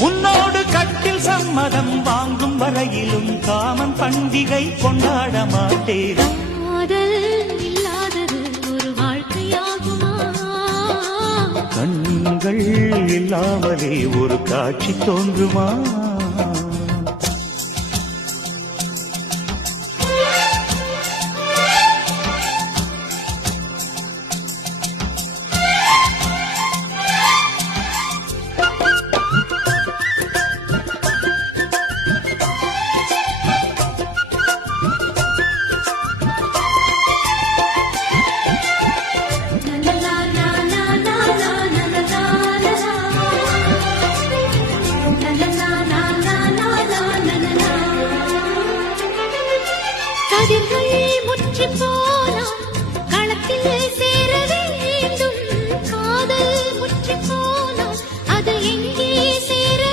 உன்னோடு கட்டில் சம்மதம் வாங்கும் வரையிலும் காமன் பண்டிகை கொண்டாட மாட்டேன். காதல் இல்லாதது ஒரு வாழ்க்கையாகுமா? கண்கள் இல்லாமலே ஒரு காட்சி தோன்றுமா?